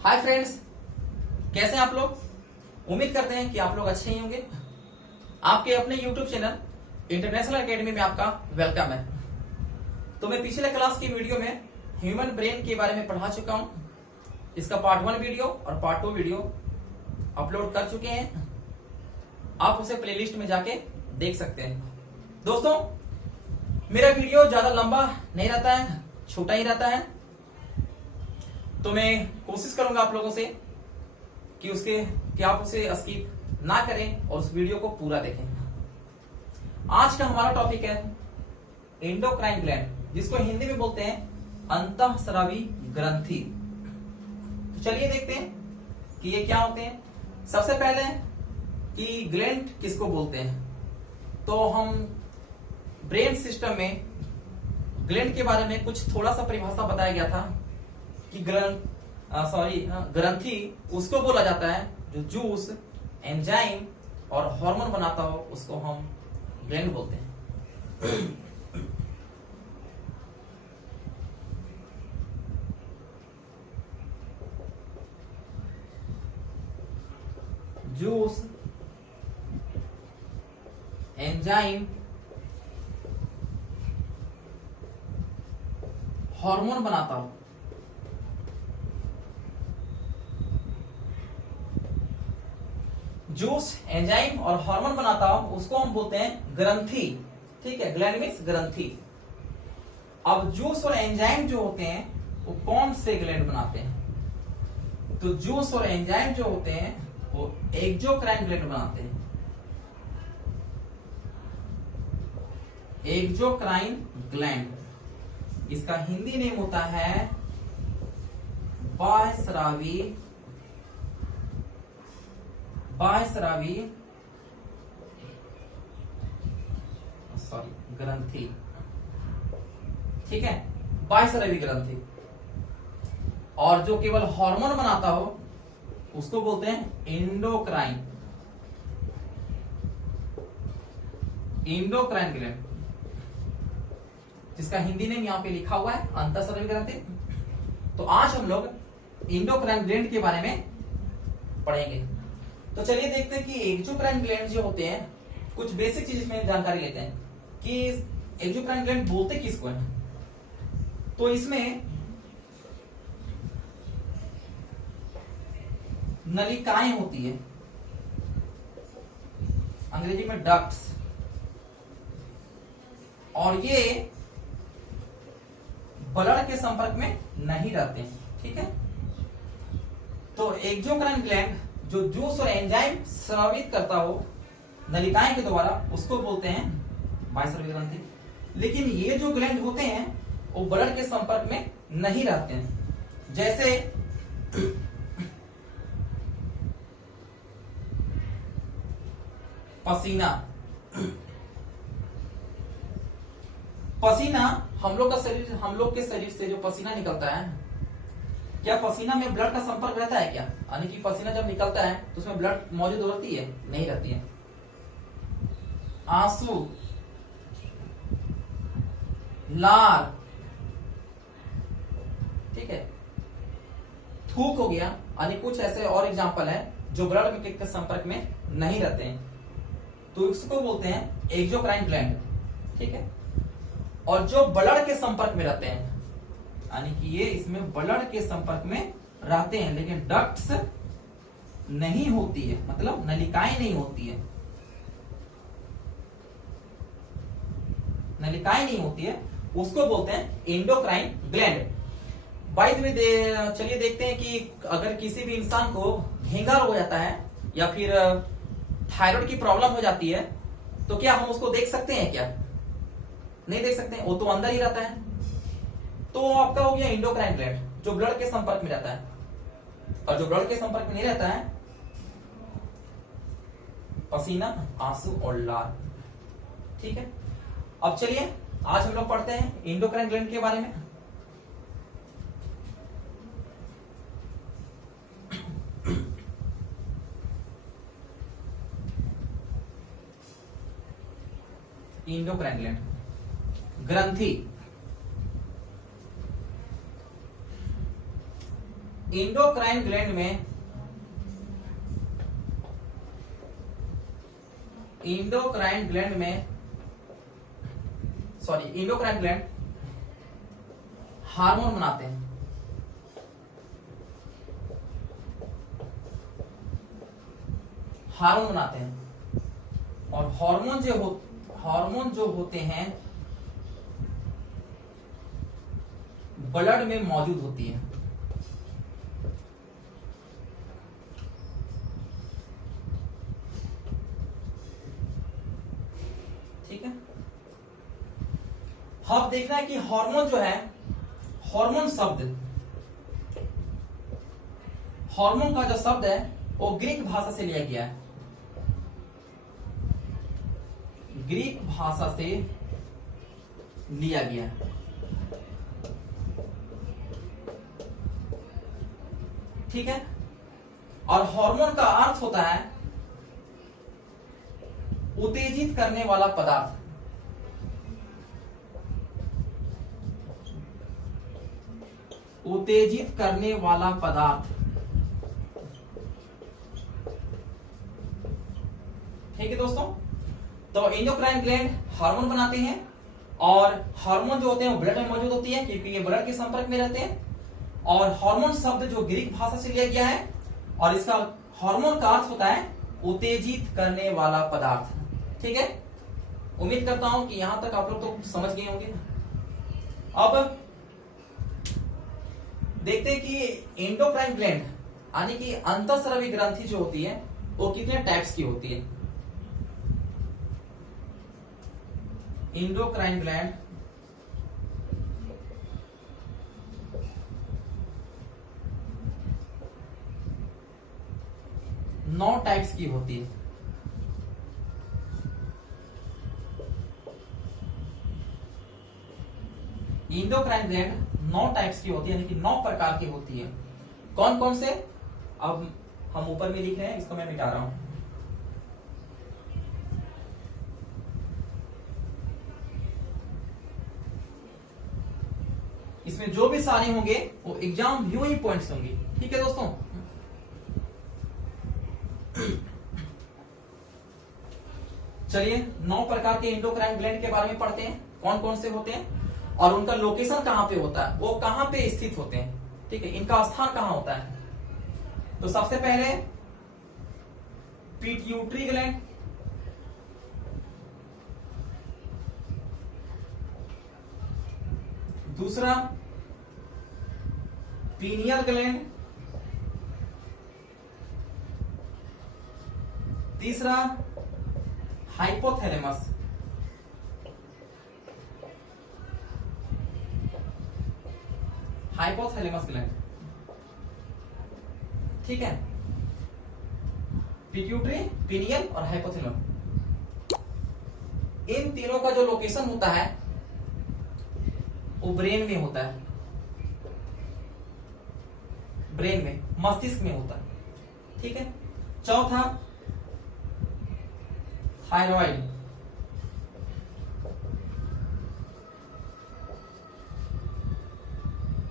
Hi friends, कैसे हैं आप लोग। उम्मीद करते हैं कि आप लोग अच्छे ही होंगे। आपके अपने यूट्यूब चैनल इंटरनेशनल एकेडमी में आपका वेलकम है। तो मैं पिछले क्लास की वीडियो में ह्यूमन ब्रेन के बारे में पढ़ा चुका हूं। इसका पार्ट 1 वीडियो और पार्ट 2 वीडियो अपलोड कर चुके हैं। आप उसे प्लेलिस्ट में जाके देख सकते हैं। दोस्तों, मेरा वीडियो ज्यादा लंबा नहीं रहता है, छोटा ही रहता है। तो मैं कोशिश करूंगा आप लोगों से कि आप उसे स्किप ना करें और उस वीडियो को पूरा देखें। आज का हमारा टॉपिक है एंडोक्राइन ग्लैंड, जिसको हिंदी में बोलते हैं अंतःस्रावी ग्रंथि। तो चलिए देखते हैं कि ये क्या होते हैं। सबसे पहले कि ग्लैंड किसको बोलते हैं। तो हम ब्रेन सिस्टम में ग्लैंड के बारे में कुछ थोड़ा सा परिभाषा बताया गया था कि ग्रंथि उसको बोला जाता है जो जूस, एंजाइम और हार्मोन बनाता हो, उसको हम ग्लैंड बोलते हैं। जूस, एंजाइम, हार्मोन बनाता हो, जूस, एंजाइम और हार्मोन बनाता हो, उसको हम बोलते हैं ग्रंथि। ठीक है, ग्लैंड मीन्स ग्रंथि। अब जूस और एंजाइम जो होते हैं वो कौन से ग्लैंड बनाते हैं। तो जूस और एंजाइम जो होते हैं वो एक्सोक्राइन ग्लैंड बनाते हैं। एक्सोक्राइन ग्लैंड, इसका हिंदी नेम होता है बाह्यस्रावी ग्रंथि। ठीक है, बाह्यस्रावी ग्रंथि। और जो केवल हार्मोन बनाता हो उसको बोलते हैं एंडोक्राइन ग्लैंड, जिसका हिंदी नेम यहां पे लिखा हुआ है अंतःस्रावी ग्रंथि। तो आज हम लोग एंडोक्राइन ग्लैंड के बारे में पढ़ेंगे। तो चलिए देखते हैं कि एक्सोक्राइन ग्लैंड जो होते हैं, कुछ बेसिक चीज में जानकारी लेते हैं कि एक्सोक्राइन ग्लैंड बोलते किसको है। तो इसमें नलिकाएं होती है, अंग्रेजी में डक्ट्स, और ये ब्लड के संपर्क में नहीं रहते हैं। ठीक है, तो एक्सोक्राइन ग्लैंड जो जूस और एंजाइम स्रावित करता हो नलिकाएं के द्वारा, उसको बोलते हैं बाह्यस्रावी ग्रंथि। लेकिन ये जो ग्लैंड होते हैं वो ब्लड के संपर्क में नहीं रहते हैं। जैसे पसीना हम लोग के शरीर से जो पसीना निकलता है, क्या पसीना में ब्लड का संपर्क रहता है क्या। यानी कि पसीना जब निकलता है तो उसमें ब्लड मौजूद होती है, नहीं रहती है। आंसू, लार, ठीक है, थूक हो गया, यानी कुछ ऐसे और एग्जांपल है जो ब्लड के संपर्क में नहीं रहते हैं, तो इसको बोलते हैं एक्सोक्राइन ग्लैंड। ठीक है, और जो ब्लड के संपर्क में रहते हैं, यानी कि ये इसमें ब्लड के संपर्क में रहते हैं लेकिन डक्ट्स नहीं होती है, मतलब नलिकाएं नहीं होती है, उसको बोलते हैं endocrine gland. By the way चलिए देखते हैं कि अगर किसी भी इंसान को घेंगा रोग हो जाता है या फिर थायराइड की प्रॉब्लम हो जाती है, तो क्या हम उसको देख सकते हैं क्या। नहीं देख सकते हैं, वो तो अंदर ही रहता है। तो आपका हो गया एंडोक्राइन ग्लैंड, जो ब्लड के संपर्क में रहता है। और जो ब्लड के संपर्क में नहीं रहता है, पसीना, आंसू और लार। ठीक है, अब चलिए आज हम लोग पढ़ते हैं एंडोक्राइन ग्लैंड के बारे में। एंडोक्राइन ग्लैंड ग्रंथि। इंडोक्राइन ग्लैंड में इंडोक्राइन ग्लैंड हार्मोन बनाते हैं। और हार्मोन जो होते हैं ब्लड में मौजूद होती है। ठीक है, अब देखना है कि हार्मोन जो है, हार्मोन का जो शब्द है वो ग्रीक भाषा से लिया गया है। ग्रीक भाषा से लिया गया है। ठीक है, और हार्मोन का अर्थ होता है उत्तेजित करने वाला पदार्थ। उत्तेजित करने वाला पदार्थ। ठीक है दोस्तों, तो एंडोक्राइन ग्लैंड हार्मोन बनाते हैं और हार्मोन जो होते हैं वो ब्लड में मौजूद होती है क्योंकि ये ब्लड के संपर्क में रहते हैं। और हार्मोन शब्द जो ग्रीक भाषा से लिया गया है और इसका हार्मोन का अर्थ होता है उत्तेजित करने वाला पदार्थ। ठीक है, उम्मीद करता हूं कि यहां तक आप लोग तो समझ गए होंगे। अब देखते हैं कि एंडोक्राइन ग्लैंड यानी कि अंतःस्रावी ग्रंथि जो होती है वो कितने टाइप्स की होती है। एंडोक्राइन ग्लैंड नौ टाइप्स की होती है। एंडोक्राइन ग्लैंड 9 टाइप्स की होती है, यानी कि 9 प्रकार की होती है। कौन कौन से, अब हम ऊपर में लिख रहे हैं, इसको मैं मिटा रहा हूं। इसमें जो भी सारे होंगे वो एग्जाम व्यू ही पॉइंट्स होंगे। ठीक है दोस्तों, चलिए 9 प्रकार के एंडोक्राइन ग्लैंड के बारे में पढ़ते हैं, कौन कौन से होते हैं और उनका लोकेशन कहां पे होता है, वो कहां पे स्थित होते हैं। ठीक है, इनका स्थान कहां होता है। तो सबसे पहले पिट्यूटरी ग्लैंड, दूसरा पीनियल ग्लैंड, तीसरा हाइपोथैलेमस, हाइपोथैलेमस ग्लैंड। ठीक है, पिट्यूटरी, पीनियल और हाइपोथैलेमस, इन तीनों का जो लोकेशन होता है वो ब्रेन में होता है। ब्रेन में, मस्तिष्क में होता है। ठीक है, चौथा थायराइड,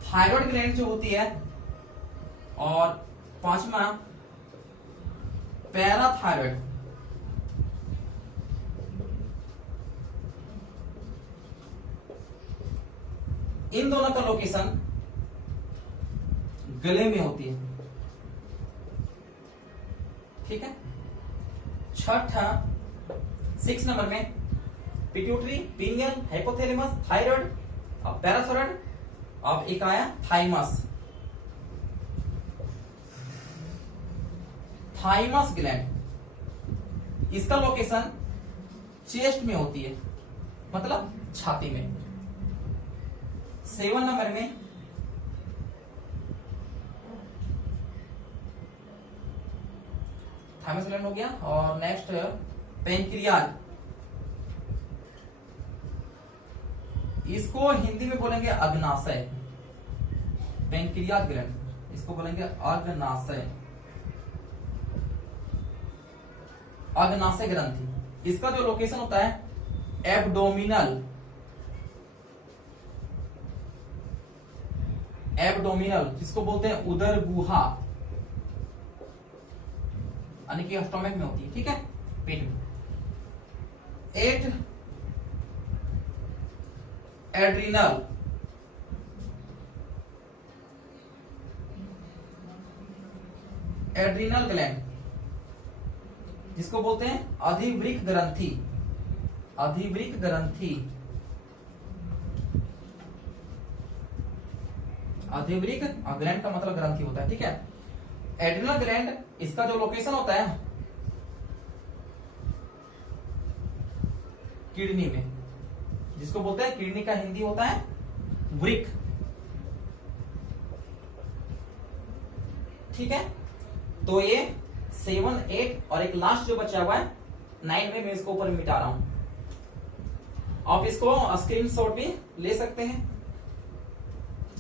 थायराइड ग्लैंड जो होती है, और पांचवा पैराथायराइड। इन दोनों का लोकेशन गले में होती है। ठीक है, छठा 6 नंबर में पिट्यूटरी, पीनियल, हाइपोथैलेमस, थायराइड, अब पैराथायराइड, अब एक आया थाइमस। थाइमस ग्लैंड, इसका लोकेशन चेस्ट में होती है, मतलब छाती में। 7 नंबर में थाइमस ग्लैंड हो गया। और नेक्स्ट पेनक्रियाज, इसको हिंदी में बोलेंगे अग्नाशय। पेनक्रियाज ग्लैंड, इसको बोलेंगे अग्नाशय, अग्नाशय ग्रंथि। इसका जो लोकेशन होता है एब्डोमिनल, एब्डोमिनल, जिसको बोलते हैं उदर गुहा, यानी कि स्टोमक में होती है, ठीक है, पेट में। 8 एड्रिनल, एड्रिनल ग्लैंड, जिसको बोलते हैं अधिवृक्क ग्रंथि, अधिवृक्क ग्रंथि, अधिवृक्क ग्लैंड का मतलब ग्रंथि होता है, ठीक है। एड्रिनल ग्लैंड, इसका जो लोकेशन होता है किडनी में, जिसको बोलते हैं, किडनी का हिंदी होता है वृक्क, ठीक है। तो ये 7, 8 और एक लास्ट जो बचा हुआ है 9 में मैं इसको ऊपर मिटा रहा हूं। आप इसको स्क्रीनशॉट भी ले सकते हैं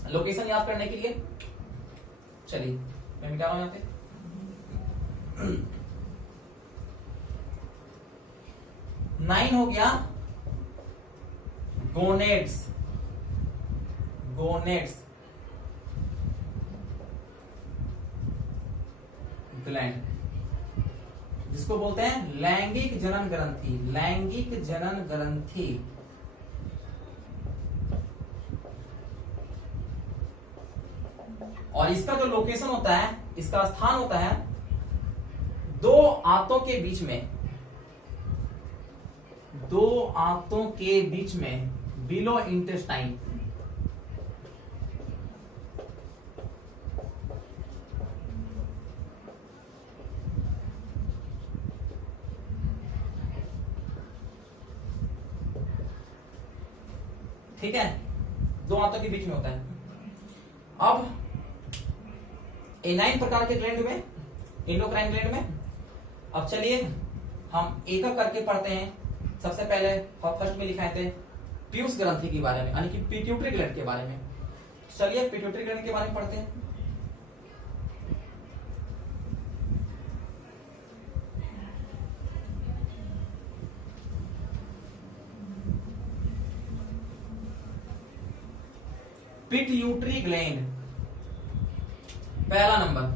लोकेशन याद करने के लिए। चलिए मैं मिटा रहा हूं यहां पे। 9 हो गया गोनेड्स, गोनेड्स ग्लैंड, जिसको बोलते हैं लैंगिक जनन ग्रंथि, लैंगिक जनन ग्रंथि। और इसका जो लोकेशन होता है, इसका स्थान होता है 2 आंतों के बीच में, 2 आंतों के बीच में, बिलो इंटेस्टाइन, ठीक है, 2 आंतों के बीच में होता है। अब ये 9 प्रकार के ग्लैंड हुए एंडोक्राइन ग्लैंड में। अब चलिए हम एक एक करके पढ़ते हैं। सबसे पहले फर्स्ट में लिखाए थे पीयूष ग्रंथि के बारे में, यानी कि पिट्यूटरी ग्लैंड के बारे में। चलिए पिट्यूटरी ग्लैंड के बारे में पढ़ते हैं। पिट्यूटरी ग्लैंड, पहला नंबर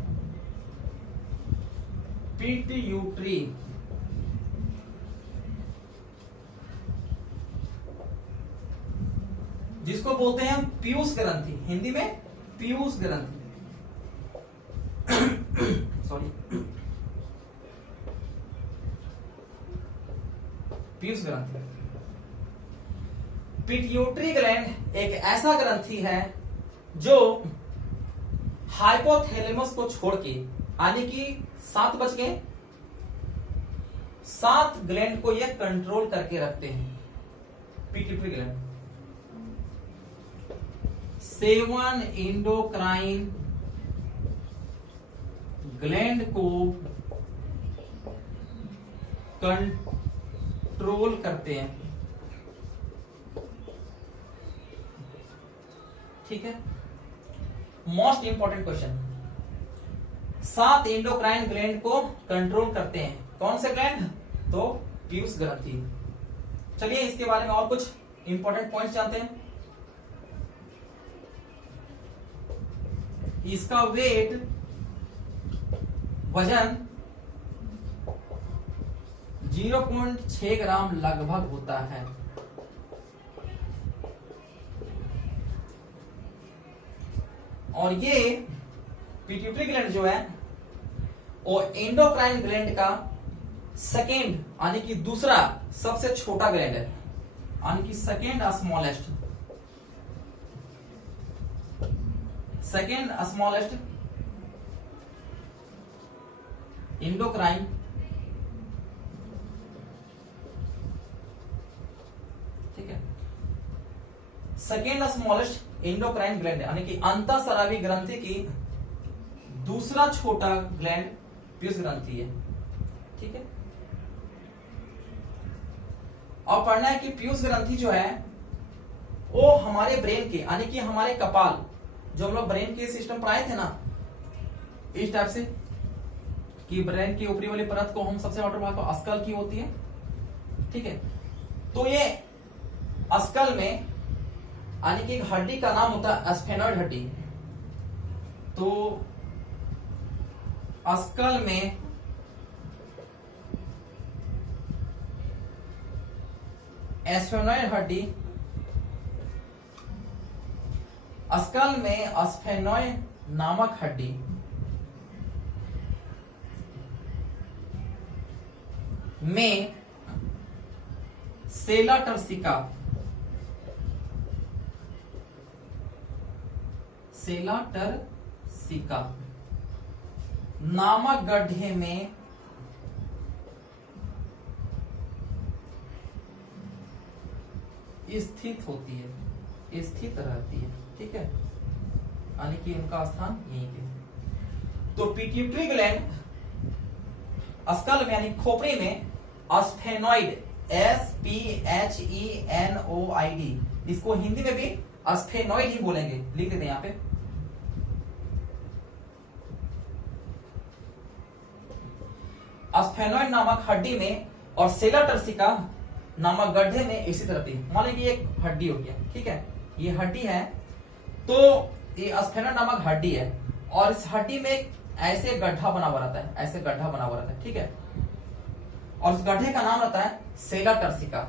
पिट्यूटरी, जिसको बोलते हैं पीयूष ग्रंथि, हिंदी में पीयूष ग्रंथि, सॉरी पीयूष ग्रंथि। पिट्यूटरी ग्लैंड एक ऐसा ग्रंथि है जो हाइपोथैलेमस को छोड़ के, यानी कि 7 बज के 7 ग्लैंड को यह कंट्रोल करके रखते हैं। पिट्यूटरी ग्लैंड 7 एंडोक्राइन ग्लैंड को कंट्रोल करते हैं, ठीक है। Most important question, 7 endocrine gland को कंट्रोल करते हैं, कौन से ग्लैंड? तो पीयूष ग्रंथि। चलिए इसके बारे में और कुछ इंपॉर्टेंट पॉइंट्स जानते हैं। इसका वेट, वजन 0.6 ग्राम लगभग होता है। और ये पिट्यूटरी ग्लैंड जो है वो एंडोक्राइन ग्लैंड का सेकेंड, यानी कि दूसरा सबसे छोटा ग्लैंड है, यानी कि second smallest, second smallest endocrine ठीक है, सेकेंड स्मॉलेस्ट एंडोक्राइन ग्लैंड, यानी कि अंतःस्रावी ग्रंथि की दूसरा छोटा ग्लैंड पीयूष ग्रंथि है, ठीक है। और पढ़ना है कि पीयूष ग्रंथि जो है वो हमारे ब्रेन के, यानी कि हमारे कपाल, जो हम लोग ब्रेन के सिस्टम पर आए थे ना, इस टाइप से कि ब्रेन की ऊपरी वाली परत को हम सबसे वाटर भाग को स्कल की होती है, ठीक है। तो ये स्कल में, यानी कि एक हड्डी का नाम होता है स्फेनॉइड हड्डी, तो अस्कल में एस्फेनॉइड हड्डी, अस्कल में एस्फेनॉइड नामक हड्डी में सेला टर्सिका नामक गड्ढे में स्थित होती है, स्थित रहती है। ठीक है, यानी कि उनका स्थान यहीं पे। तो पिट्यूटरी ग्लैंड अस्कल में यानी खोपड़ी में एस्फेनॉइड, SPHENOID, इसको हिंदी में भी एस्फेनॉइड ही बोलेंगे, लिख देते हैं यहां पे। एस्फेनॉइड नामक हड्डी में और सेला टर्सिका नामक गड्ढे में स्थित रहती है। मान लीजिए एक हड्डी हो गया, ठीक है, ये हड्डी है, तो ये एस्फेनॉइड नामक हड्डी है और इस हड्डी में ऐसे गड्ढा बना हुआ रहता है, ऐसे गड्ढा बना हुआ रहता है। ठीक है, और उस गड्ढे का नाम रहता है सेला टर्सिका,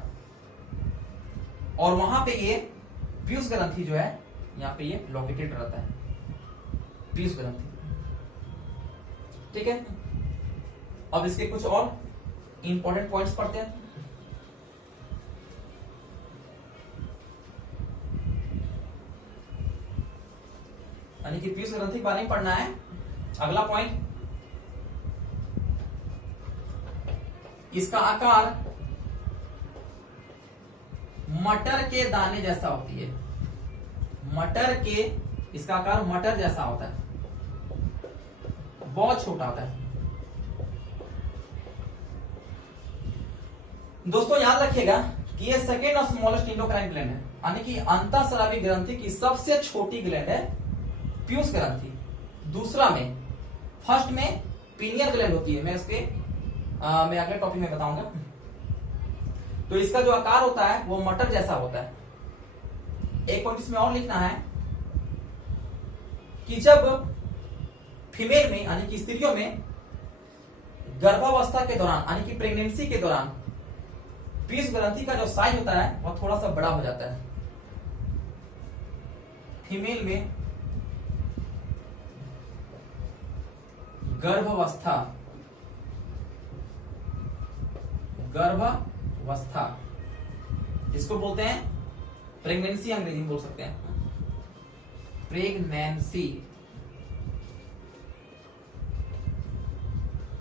और वहां पे ये पीयूष ग्रंथि जो है यहाँ पे ये लोकेटेड रहता है, पीयूष ग्रंथि। ठीक है, अब इसके कुछ और इंपॉर्टेंट पॉइंट्स पढ़ते हैं। यानी कि पीयूष ग्रंथि के बारे में पढ़ना है। अगला पॉइंट, इसका आकार मटर के दाने जैसा होती है, इसका आकार मटर जैसा होता है, बहुत छोटा होता है। दोस्तों याद रखिएगा कि ये सेकेंड और स्मॉलेस्ट इंडोक्राइन ग्लैंड है, यानी कि अंतःस्रावी ग्रंथि की सबसे छोटी ग्लैंड है पीयूष ग्रंथि। दूसरा में, फर्स्ट में पीनियल ग्लैंड होती है, मैं अगले टॉपिक में बताऊंगा। तो इसका जो आकार होता है वो मटर जैसा होता है। एक पॉइंट इसमें और लिखना है कि जब फीमेल में यानी कि स्त्रियों में गर्भावस्था के दौरान यानी कि प्रेगनेंसी के दौरान पीयूष ग्रंथि का जो साइज होता है वह थोड़ा सा बड़ा हो जाता है। फीमेल में गर्भावस्था इसको बोलते हैं प्रेगनेंसी, अंग्रेजी में बोल सकते हैं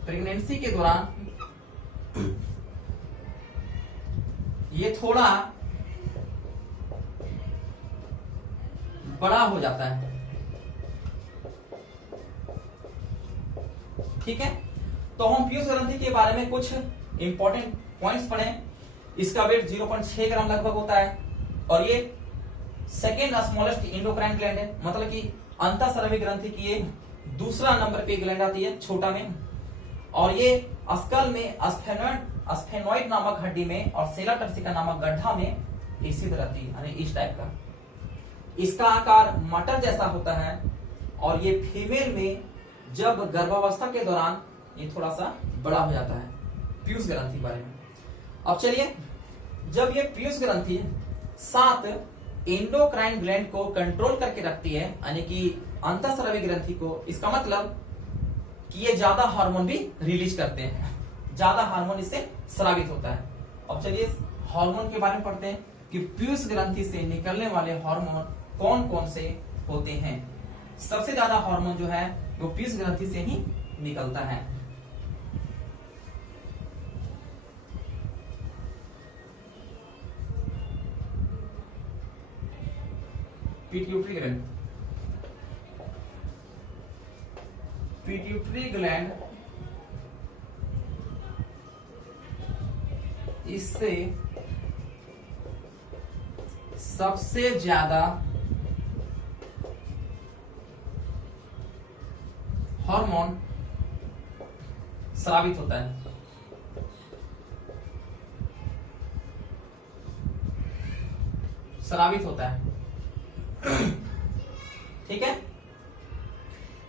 प्रेगनेंसी के दौरान ये थोड़ा बड़ा हो जाता है। ठीक है, तो हम पीयूष ग्रंथि के बारे में कुछ इंपॉर्टेंट पॉइंट्स पढ़े। इसका वेट 0.6 ग्राम लगभग होता है और ये सेकेंड स्मॉलेस्ट इंडोक्राइन ग्लैंड है, मतलब कि अंतःस्रावी ग्रंथि की ये दूसरा नंबर पे ग्लैंड आती है छोटा में, और ये अस्कल में एस्फेनॉइड नामक हड्डी में और सेला टर्सिका नामक गड्ढा में स्थित रहती है, यानी इस टाइप का। इसका आकार मटर जैसा होता है और ये फीमेल में जब गर्भावस्था के दौरान ये थोड़ा सा बड़ा हो जाता है। पीयूष ग्रंथि के बारे में अब चलिए, जब ये पीयूष ग्रंथि 7 एंडोक्राइन ग्लैंड को कंट्रोल करके रखती है, यानी कि अंतःस्रावी ग्रंथि को, इसका मतलब कि ये ज्यादा हार्मोन भी रिलीज करते हैं, ज्यादा हार्मोन इससे स्रावित होता है। अब चलिए हार्मोन के बारे में पढ़ते हैं कि पीयूष ग्रंथि से निकलने वाले हार्मोन कौन कौन से होते हैं। सबसे ज्यादा हार्मोन जो है वो पीयूष ग्रंथि से ही निकलता है। पिट्यूटरी ग्लैंड इससे सबसे ज्यादा हार्मोन स्रावित होता है। ठीक है,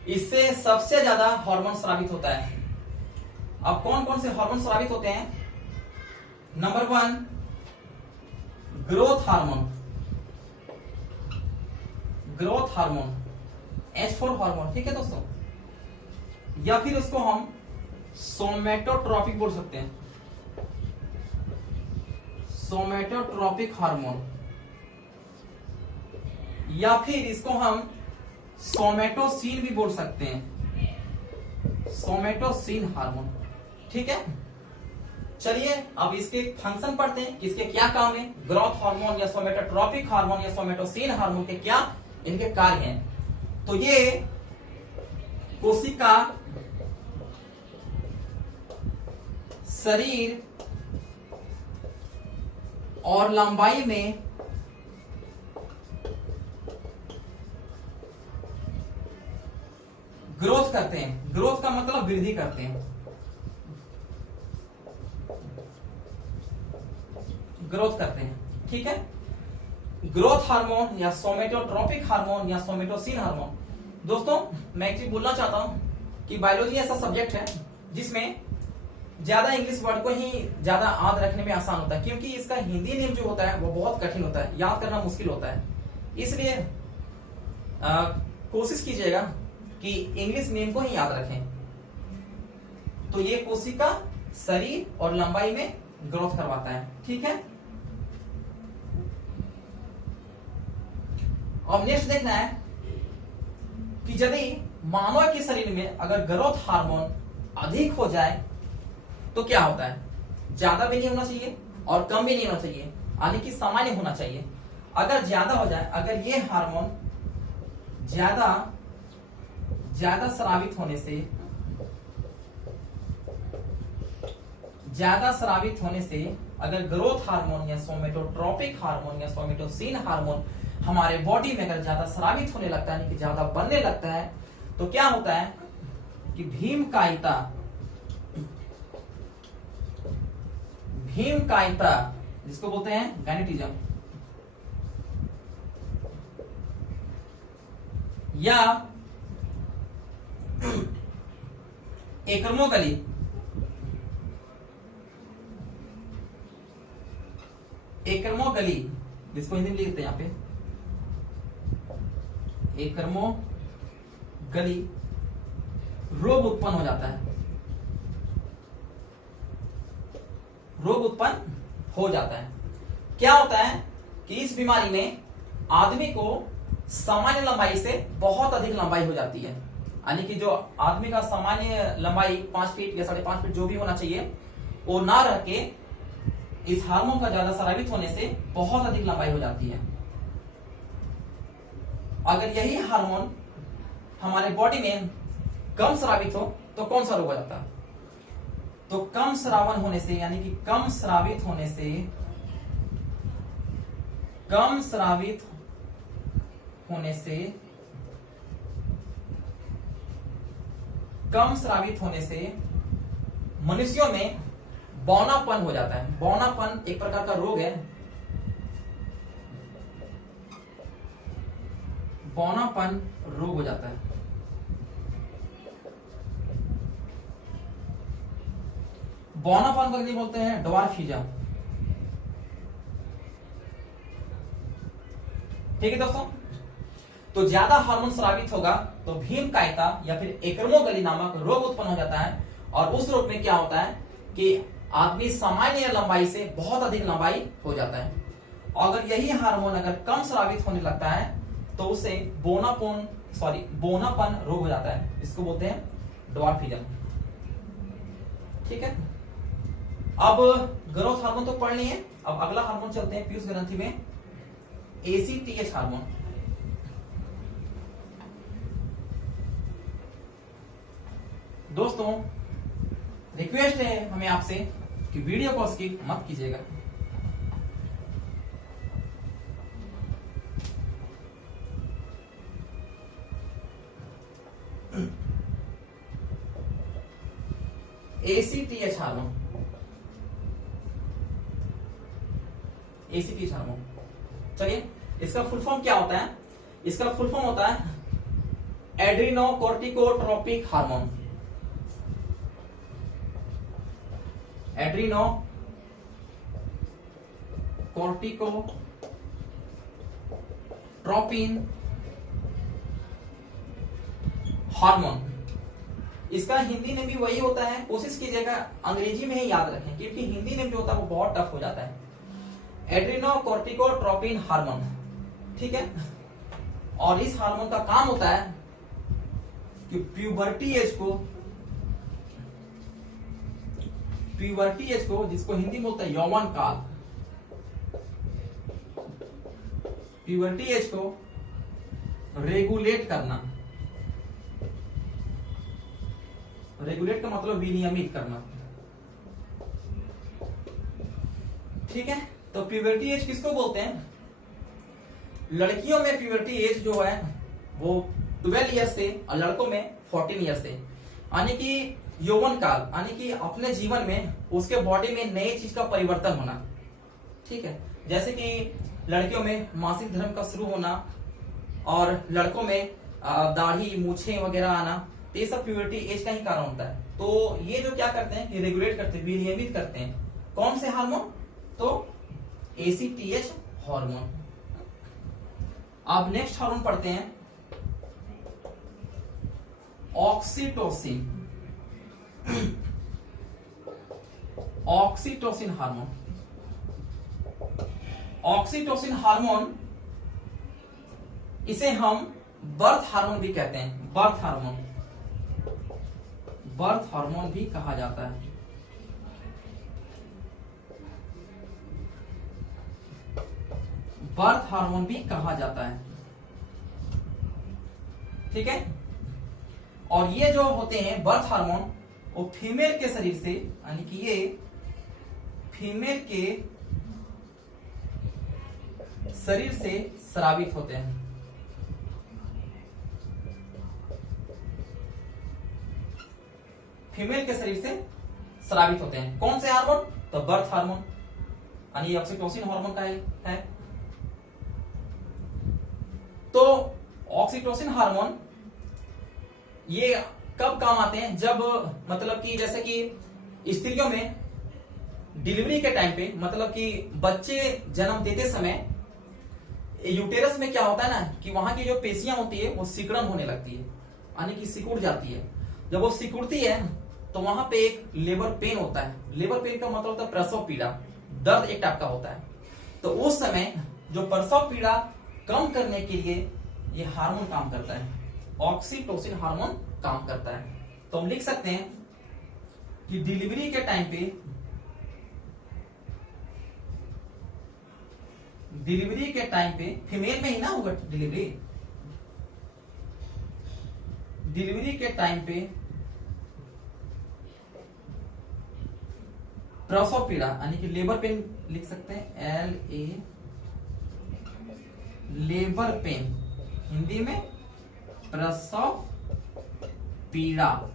इससे सबसे ज्यादा हार्मोन स्रावित होता है। अब कौन कौन से हार्मोन स्रावित होते हैं? Number 1 growth hormone, growth hormone H4 hormone, ठीक है दोस्तों, या फिर उसको हम सोमेटोट्रॉपिक बोल सकते हैं, सोमेटोट्रॉपिक हार्मोन, या फिर इसको हम सोमेटोसिन भी बोल सकते हैं, सोमेटोसिन हार्मोन, ठीक है। चलिए अब इसके फंक्शन पढ़ते हैं कि इसके क्या काम है। ग्रोथ हार्मोन या सोमेटोट्रॉपिक हार्मोन या सोमेटोसिन हार्मोन के क्या इनके कार्य हैं। तो ये कोशिका शरीर और लंबाई में ग्रोथ करते हैं। ग्रोथ का मतलब वृद्धि करते हैं, ग्रोथ करते हैं, ठीक है। ग्रोथ हार्मोन या सोमेटोट्रॉपिक हार्मोन या सोमेटोसिन हार्मोन। दोस्तों मैं एक चीज बोलना चाहता हूं कि बायोलॉजी ऐसा सब्जेक्ट है जिसमें ज्यादा इंग्लिश वर्ड को ही ज्यादा याद रखने में आसान होता है, क्योंकि इसका हिंदी नेम जो होता है वो बहुत कठिन होता है, याद करना मुश्किल होता है। इसलिए कोशिश कीजिएगा कि इंग्लिश नेम को ही याद रखें। तो ये कोशिका शरीर और लंबाई में ग्रोथ करवाता है, ठीक है। अब नेक्स्ट देखना है कि यदि मानव के शरीर में अगर ग्रोथ हार्मोन अधिक हो जाए तो क्या होता है। ज्यादा भी नहीं होना चाहिए और कम भी नहीं होना चाहिए, यानी कि सामान्य होना चाहिए। अगर ज्यादा हो जाए, अगर ये हार्मोन ज्यादा स्रावित होने से अगर ग्रोथ हार्मोन या सोमेटोट्रॉपिक हार्मोन या सोमेटोसिन हार्मोन हमारे बॉडी में अगर ज्यादा स्रावित होने लगता है, यानी कि ज्यादा बनने लगता है, तो क्या होता है कि भीमकायिता जिसको बोलते हैं गायनेटिज्म, या एक्रोमोगली, जिसको हिंदी में लिखते हैं यहां पे एक्रोमोगली रोग उत्पन्न हो जाता है, रोग उत्पन्न हो जाता है। क्या होता है कि इस बीमारी में आदमी को सामान्य लंबाई से बहुत अधिक लंबाई हो जाती है, यानी कि जो आदमी का सामान्य लंबाई 5 फीट या 5.5 फीट जो भी होना चाहिए वो ना रह के इस हार्मोन का ज्यादा स्रावित होने से बहुत अधिक लंबाई हो जाती है। अगर यही हार्मोन हमारे बॉडी में कम स्रावित हो तो कौन सा रोग हो जाता है। तो कम स्रावन होने से, यानी कि कम स्रावित होने से मनुष्यों में बौनापन हो जाता है। बौनापन एक प्रकार का रोग है, बौनापन रोग हो जाता है। बौनापन को क्या बोलते हैं, ड्वार्फिज्म, ठीक है दोस्तों। तो ज्यादा हार्मोन स्रावित होगा तो भीमकायिता या फिर एक्रोमोगली नामक रोग उत्पन्न हो जाता है, और उस रोग में क्या होता है कि आदमी सामान्य लंबाई से बहुत अधिक लंबाई हो जाता है। अगर यही हार्मोन अगर कम स्रावित होने लगता है तो उसे बोनापन रोग हो जाता है, इसको बोलते हैं ड्वार्फिज्म, ठीक है। अब ग्रोथ हार्मोन तो पढ़ लिए, अब अगला हार्मोन चलते हैं पीयूष ग्रंथि में, ACTH हार्मोन। दोस्तों रिक्वेस्ट है हमें आपसे कि वीडियो को स्किप मत कीजिएगा। ACTH हार्मोन, ACTH हार्मोन, चलिए इसका फुल फॉर्म क्या होता है। इसका फुल फॉर्म होता है एड्रीनोकोर्टिकोट्रोपिक हार्मोन, एड्रीनोकोर्टिकोट्रोपिन हार्मोन। इसका हिंदी में भी वही होता है, कोशिश कीजिएगा अंग्रेजी में ही याद रखें क्योंकि हिंदी में जो होता है वो बहुत टफ हो जाता है। एड्रीनोकोर्टिकोट्रोपिन हार्मोन, ठीक है। और इस हार्मोन का काम होता है कि प्यूबर्टी एज को जिसको हिंदी में बोलते हैं यौवन काल, प्यूबर्टी एज को रेगुलेट करना। रेगुलेट का मतलब विनियमित करना, ठीक है। तो प्यूबर्टी एज किसको बोलते हैं? लड़कियों में प्यूबर्टी एज जो है वो 12 ईयर्स से और लड़कों में 14 ईयर्स से, यानी कि यौवन काल, यानी कि अपने जीवन में उसके बॉडी में नई चीज का परिवर्तन होना, ठीक है। जैसे कि लड़कियों में मासिक धर्म का शुरू होना और लड़कों में दाढ़ी मूछें वगैरह आना, तो ये सब प्यूबर्टी एज का ही कारण होता है। तो ये जो क्या करते हैं कि रेगुलेट करते हैं, विनियमित करते हैं। कौन से हार्मोन? तो ACTH हार्मोन। अब नेक्स्ट हार्मोन पढ़ते हैं oxytocin. Oxytocin hormone, oxytocin hormone इसे हम बर्थ हार्मोन भी कहते हैं। बर्थ हार्मोन, बर्थ हार्मोन भी कहा जाता है। बर्थ हार्मोन भी कहा जाता है, ठीक है। और ये जो होते हैं बर्थ हार्मोन, वो फीमेल के शरीर से, यानी कि ये फीमेल के शरीर से स्रावित होते हैं। फीमेल के शरीर से स्रावित होते हैं। कौन से हार्मोन? तो बर्थ हार्मोन, यानी ऑक्सीटोसिन हार्मोन का है। तो ऑक्सीटोसिन हार्मोन ये कब काम आते हैं? जब मतलब कि जैसे कि स्त्रियों में डिलीवरी के टाइम पे, मतलब कि बच्चे जन्म देते समय यूटेरस में क्या होता है ना कि वहां की जो पेशियां होती है वो सिकुड़न होने लगती है, यानी कि सिकुड़ जाती है। जब वो सिकुड़ती है तो वहां पे एक लेबर पेन होता है। लेबर पेन का मतलब होता है प्रसव पीड़ा, दर्द एक टाइप का होता है। तो उस समय जो प्रसव पीड़ा कम करने के लिए ये हार्मोन काम करता है, ऑक्सीटोसिन हार्मोन काम करता है। तो हम लिख सकते हैं कि डिलीवरी के टाइम पे, डिलीवरी के टाइम पे फीमेल में ही ना होगा डिलीवरी, डिलीवरी के टाइम पे प्रसव पीड़ा, यानी कि लेबर पेन लिख सकते हैं, LA लेबर पेन, हिंदी में प्रसव पीड़ा।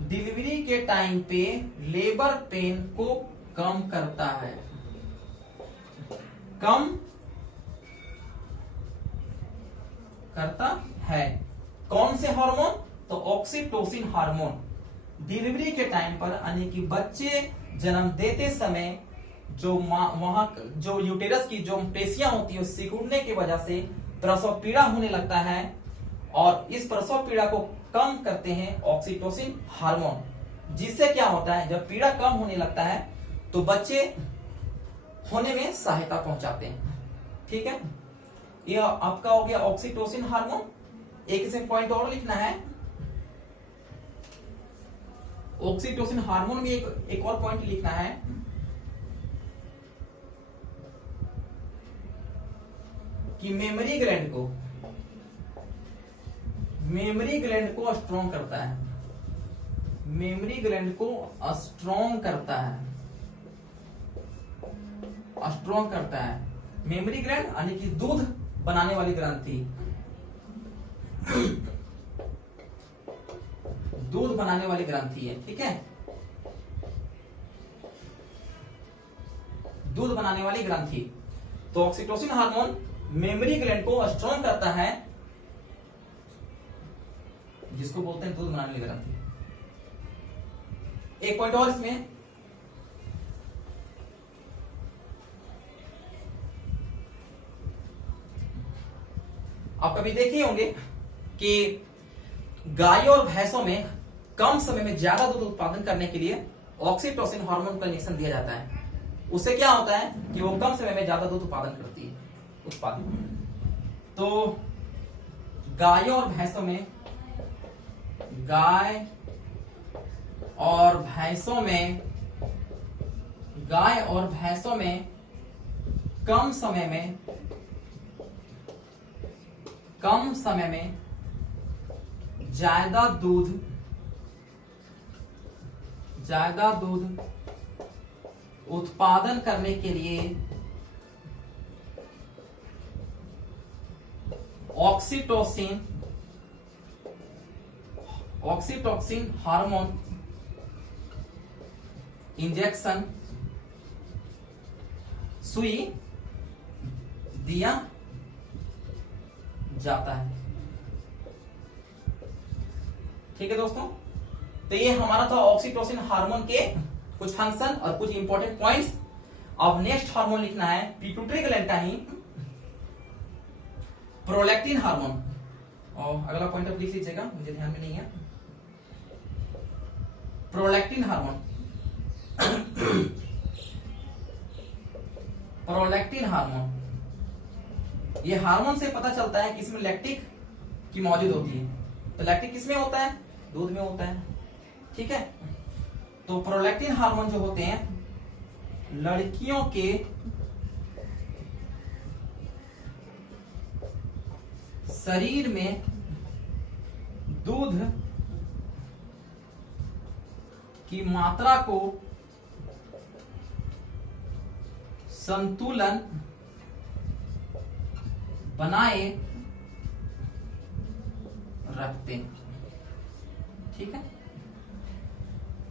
डिलीवरी के टाइम पे लेबर पेन को कम करता है, कम करता है। कौन से हार्मोन? तो ऑक्सीटोसिन हार्मोन। डिलीवरी के टाइम पर, यानी कि बच्चे जन्म देते समय जो वहां जो यूटेरस की जो पेशियां होती है सिकुड़ने की वजह से प्रसव पीड़ा होने लगता है, और इस प्रसव पीड़ा को कम करते हैं ऑक्सीटोसिन हार्मोन। जिससे क्या होता है, जब पीड़ा कम होने लगता है तो बच्चे होने में सहायता पहुंचाते हैं, ठीक है। यह आपका हो गया ऑक्सीटोसिन हार्मोन। एक इसे पॉइंट और लिखना है, ऑक्सीटोसिन हार्मोन में एक और पॉइंट लिखना है कि मेमोरी ग्लैंड को स्ट्रॉन्ग करता है, मेमोरी ग्लैंड को स्ट्रॉन्ग करता है, स्ट्रॉन्ग करता है। मेमोरी ग्लैंड यानी कि दूध बनाने वाली ग्रंथि, दूध बनाने वाली ग्रंथि है, ठीक है, दूध बनाने वाली ग्रंथि। तो ऑक्सीटोसिन हार्मोन मेमोरी ग्लैंड को स्ट्रॉन्ग करता है जिसको बोलते हैं दूध बनाने वाली ग्रंथि। एक पॉइंट और इसमें, आप कभी देखे होंगे कि गायों और भैंसों में कम समय में ज्यादा दूध उत्पादन करने के लिए ऑक्सीटोसिन हार्मोन का इंजेक्शन दिया जाता है। उससे क्या होता है कि वो कम समय में ज्यादा दूध उत्पादन करती है, उत्पादित। तो गायों और भैंसों में, गाय और भैंसों में, गाय और भैंसों में कम समय में ज्यादा दूध उत्पादन करने के लिए ऑक्सीटोसिन हार्मोन इंजेक्शन सुई दिया जाता है। ठीक है दोस्तों, तो ये हमारा था ऑक्सीटोसिन हार्मोन के कुछ फंक्शन और कुछ इंपॉर्टेंट पॉइंट्स। अब नेक्स्ट हार्मोन लिखना है पिट्यूटरी ग्लैंड का ही, प्रोलैक्टिन हार्मोन। और अगला पॉइंट आप लिख लीजिएगा, मुझे ध्यान में नहीं है। प्रोलैक्टिन हार्मोन, प्रोलैक्टिन हार्मोन, ये हार्मोन से पता चलता है कि इसमें लैक्टिक की मौजूद होती है। तो लैक्टिक किसमें होता है? दूध में होता है। ठीक है, तो प्रोलैक्टिन हार्मोन जो होते हैं लड़कियों के शरीर में दूध की मात्रा को संतुलन बनाए रखते हैं। ठीक है,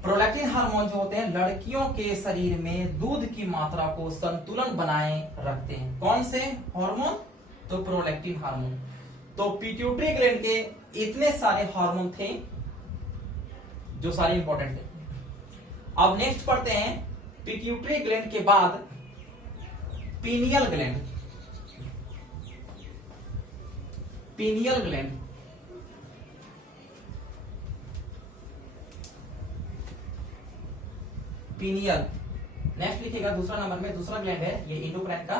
प्रोलैक्टिन हार्मोन जो होते हैं लड़कियों के शरीर में दूध की मात्रा को संतुलन बनाए रखते हैं। कौन से हार्मोन? तो प्रोलैक्टिन हार्मोन। तो पिट्यूटरी ग्लैंड के इतने सारे हार्मोन थे जो सारे इंपॉर्टेंट थे। अब नेक्स्ट पढ़ते हैं पिट्यूटरी ग्लैंड के बाद pineal gland. Pineal gland, pineal next लिखिएगा दूसरा नंबर में, दूसरा ग्लैंड है ये इंडोक्राइन का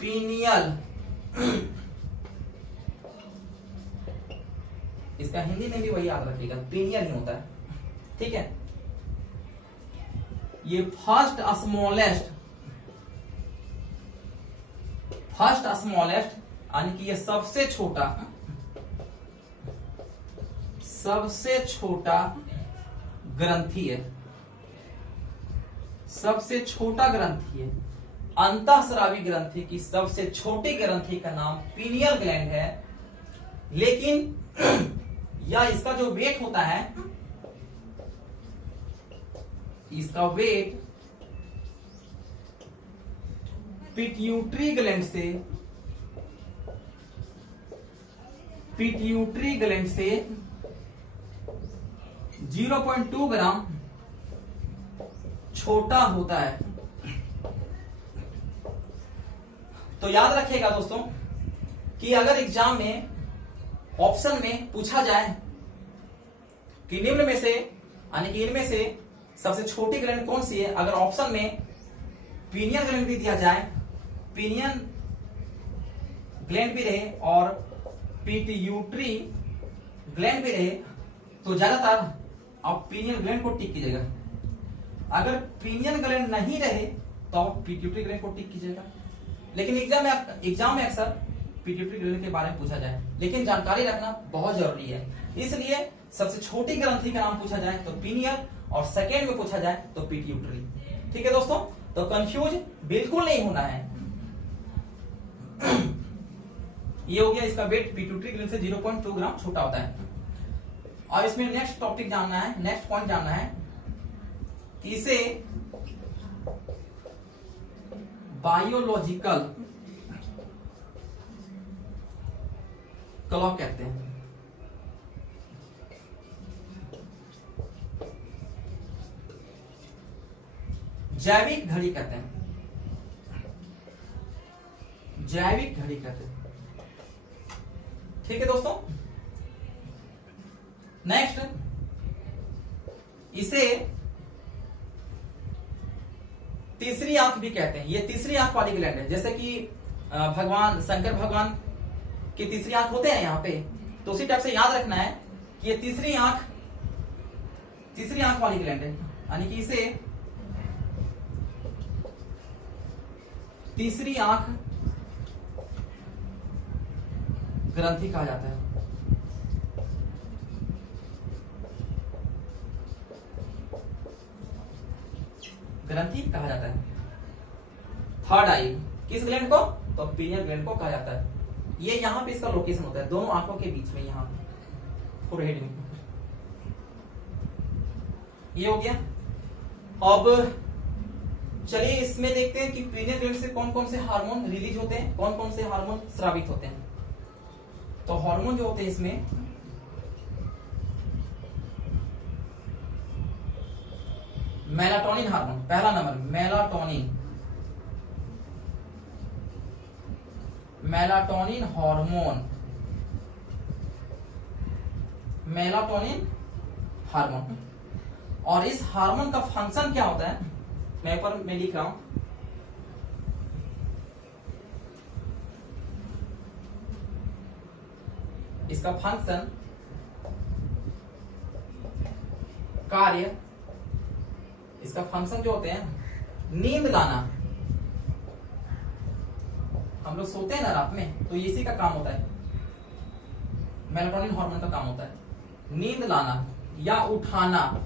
पीनियल। इसका हिंदी में भी वही याद रखिएगा, पीनियल ही होता है। ठीक है, ये फर्स्ट स्मॉलेस्ट यानी कि ये सबसे छोटा ग्रंथि है, सबसे छोटा ग्रंथि है। अंतःस्रावी ग्रंथि की सबसे छोटी ग्रंथि का नाम पीनियल ग्लैंड है। लेकिन या इसका जो वेट होता है, इसका वेट पिट्यूटरी ग्लैंड से 0.2 ग्राम छोटा होता है। तो याद रखिएगा दोस्तों कि अगर एग्जाम में ऑप्शन में पूछा जाए कि निम्न में से यानी कि इनमें से सबसे छोटी ग्लैंड कौन सी है, अगर ऑप्शन में पीनियल ग्लैंड भी दिया जाए, पीनियल ग्लैंड भी रहे और पिट्यूटरी ग्लैंड भी रहे, तो ज्यादातर आप पीनियल ग्लैंड को टिक कीजिएगा। अगर पीनियल ग्लैंड नहीं रहे तो आप पिट्यूटरी ग्लैंड को टिक कीजिएगा। लेकिन एग्जाम में अक्सर पिट्यूटरी ग्लैंड के बारे में पूछा जाए, लेकिन जानकारी रखना बहुत जरूरी है। इसलिए सबसे छोटी ग्रंथि का नाम पूछा जाए तो पीनियल और सेकेंड में पूछा जाए तो पिट्यूटरी। ठीक है दोस्तों, तो कंफ्यूज बिल्कुल नहीं होना है। ये हो गया इसका वेट पिट्यूटरी ग्लैंड से 0.2 ग्राम छोटा होता है। और इसमें नेक्स्ट टॉपिक जानना है, नेक्स्ट पॉइंट जानना है कि इसे बायोलॉजिकल क्लॉक कहते हैं। जैविक घड़ी कहते हैं, जैविक घड़ी कहते हैं। ठीक है दोस्तों, नेक्स्ट इसे तीसरी आंख भी कहते हैं। ये तीसरी आंख वाली ग्लैंड है, जैसे कि भगवान शंकर भगवान की तीसरी आंख होते हैं यहाँ पे, तो उसी टाइप से याद रखना है कि ये तीसरी आंख वाली ग्लैंड है, यानी कि इसे तीसरी आंख ग्रंथि कहा जाता है। ग्रंथि कहा जाता है। थर्ड आई किस ग्लैंड को? तो पीनियल ग्लैंड को कहा जाता है। ये यहां पे इसका लोकेशन होता है, दोनों आंखों के बीच में, यहां फोरहेड में। ये हो गया। अब चलिए इसमें देखते हैं कि पीनियल ग्लैंड से कौन कौन से हार्मोन रिलीज होते हैं, कौन कौन से हार्मोन स्रावित होते हैं। तो हार्मोन जो होते हैं इसमें मेलाटोनिन हार्मोन, पहला number melatonin, melatonin hormone, melatonin hormone. और इस हार्मोन का फंक्शन क्या होता है, मैं ऊपर में लिख रहा हूं, इसका फंक्शन, कार्य, इसका फंक्शन जो होते हैं नींद लाना। हम लोग सोते हैं ना रात में, तो इसी का काम होता है, मेलाटोनिन हार्मोन का काम होता है नींद लाना या उठाना।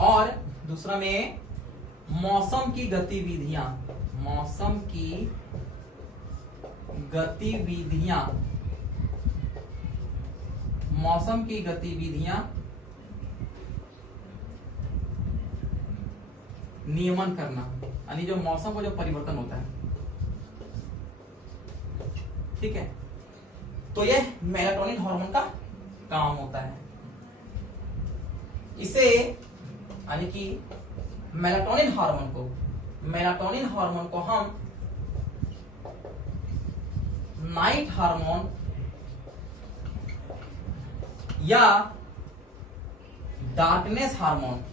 और दूसरा में मौसम की गतिविधियां, मौसम की गतिविधियां, मौसम की गतिविधियां नियमन करना, यानी जो मौसम का जो परिवर्तन होता है। ठीक है, तो ये मेलाटोनिन हार्मोन का काम होता है। इसे यानी कि मेलाटोनिन हार्मोन को हम नाइट हार्मोन या डार्कनेस हार्मोन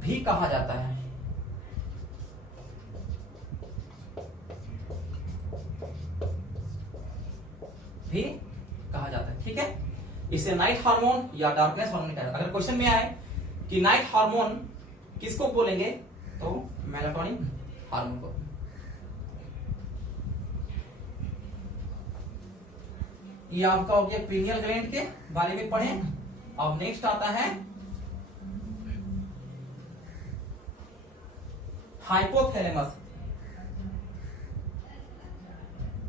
भी कहा जाता है। भी कहा जाता है। ठीक है, इसे नाइट हार्मोन या डार्कनेस हार्मोन कहा जाता है। अगर क्वेश्चन में आए कि नाइट हार्मोन किसको बोलेंगे, तो मेलाटोनिन हार्मोन को। ये आपका हो गया पीनियल ग्लैंड के बारे में पढ़े। अब नेक्स्ट आता है हाइपोथैलेमस।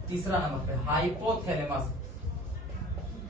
तीसरा नंबर पे हाइपोथैलेमस।